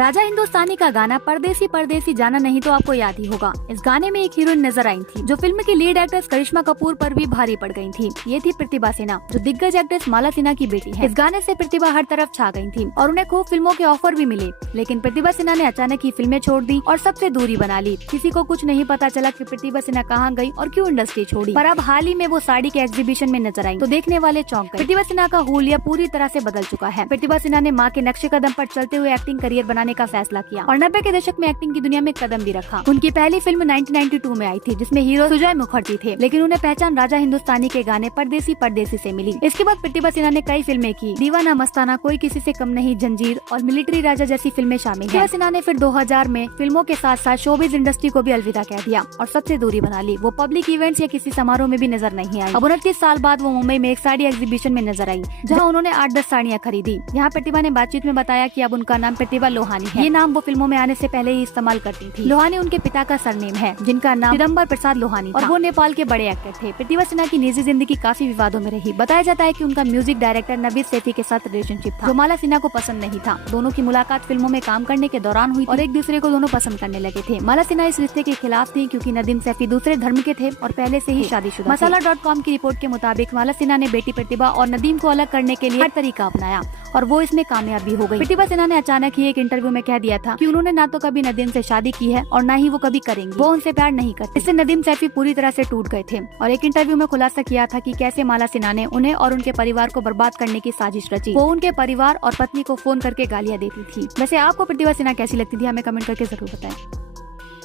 राजा हिंदुस्तानी का गाना परदेसी परदेसी जाना नहीं तो आपको याद ही होगा। इस गाने में एक हीरोइन नजर आई थी जो फिल्म की लीड एक्ट्रेस करिश्मा कपूर पर भी भारी पड़ गई थी। ये थी प्रतिभा सिन्हा जो दिग्गज एक्ट्रेस माला सिन्हा की बेटी है। इस गाने से प्रतिभा हर तरफ छा गई थी और उन्हें खूब फिल्मों के ऑफर भी मिले, लेकिन प्रतिभा सिन्हा ने अचानक ही फिल्में छोड़ दी और सबसे दूरी बना ली। किसी को कुछ नहीं पता चला कि प्रतिभा सिन्हा कहाँ गई और क्यों इंडस्ट्री छोड़ी। पर अब हाल ही में वो साड़ी के एग्जीबिशन में नजर आई तो देखने वाले चौंक गए। प्रतिभा सिन्हा का हुलिया पूरी तरह से बदल चुका है। प्रतिभा सिन्हा ने माँ के नक्शे कदम पर चलते हुए एक्टिंग करियर बनाने का फैसला किया और 90 के दशक में एक्टिंग की दुनिया में कदम भी रखा। उनकी पहली फिल्म 1992 में आई थी जिसमें हीरो सुजय मुखर्जी थे, लेकिन उन्हें पहचान राजा हिंदुस्तानी के गाने परदेसी परदेसी से मिली। इसके बाद प्रतिभा सिन्हा ने कई फिल्में की, दीवाना मस्ताना, कोई किसी से कम नहीं, जंजीर और मिलिट्री राजा जैसी फिल्में शामिल हैं। प्रतिभा सिन्हा ने फिर 2000 में फिल्मों के साथ साथ शोबिज इंडस्ट्री को भी अलविदा कह दिया और सबसे दूरी बना ली। वो पब्लिक इवेंट्स या किसी समारोह में भी नजर नहीं आई। अब 29 साल बाद वो मुंबई में एक साड़ी एग्जीबिशन में नजर आई जहाँ उन्होंने 8-10 साड़ियाँ खरीदी। यहाँ प्रतिभा ने बातचीत में बताया कि अब उनका नाम प्रतिभा लोहानी है। ये नाम वो फिल्मों में आने से पहले ही इस्तेमाल करती थी। लोहानी उनके पिता का सरनेम है जिनका नाम चिदम्बर प्रसाद लोहानी और वो नेपाल के बड़े एक्टर थे। प्रतिभा सिन्हा की निजी जिंदगी काफी विवादों में रही। बताया जाता है कि उनका म्यूजिक डायरेक्टर नवीद सैफी के साथ रिलेशनशिप था जो माला सिन्हा को पसंद नहीं था। दोनों की मुलाकात फिल्मों में काम करने के दौरान हुई और एक दूसरे को दोनों पसंद करने लगे थे। माला सिन्हा इस रिश्ते के खिलाफ थी क्योंकि नदीम सैफी दूसरे धर्म के थे और पहले से ही शादीशुदा। मसाला.com की रिपोर्ट के मुताबिक माला सिन्हा ने बेटी प्रतिभा और नदीम को अलग करने के लिए हर तरीका अपनाया और वो इसमें कामयाब भी हो गई। प्रतिभा सिन्हा ने अचानक ही एक इंटरव्यू में कह दिया था कि उन्होंने ना तो कभी नदीम से शादी की है और ना ही वो कभी करेंगी। वो उनसे प्यार नहीं करती। इससे नदीम सैफी पूरी तरह से टूट गए थे और एक इंटरव्यू में खुलासा किया था कि कैसे माला सिन्हा ने उन्हें और उनके परिवार को बर्बाद करने की साजिश रची। वो उनके परिवार और पत्नी को फोन करके गालियाँ देती थी। वैसे आपको प्रतिभा सिन्हा कैसी लगती थी, हमें कमेंट करके जरूर बताएं।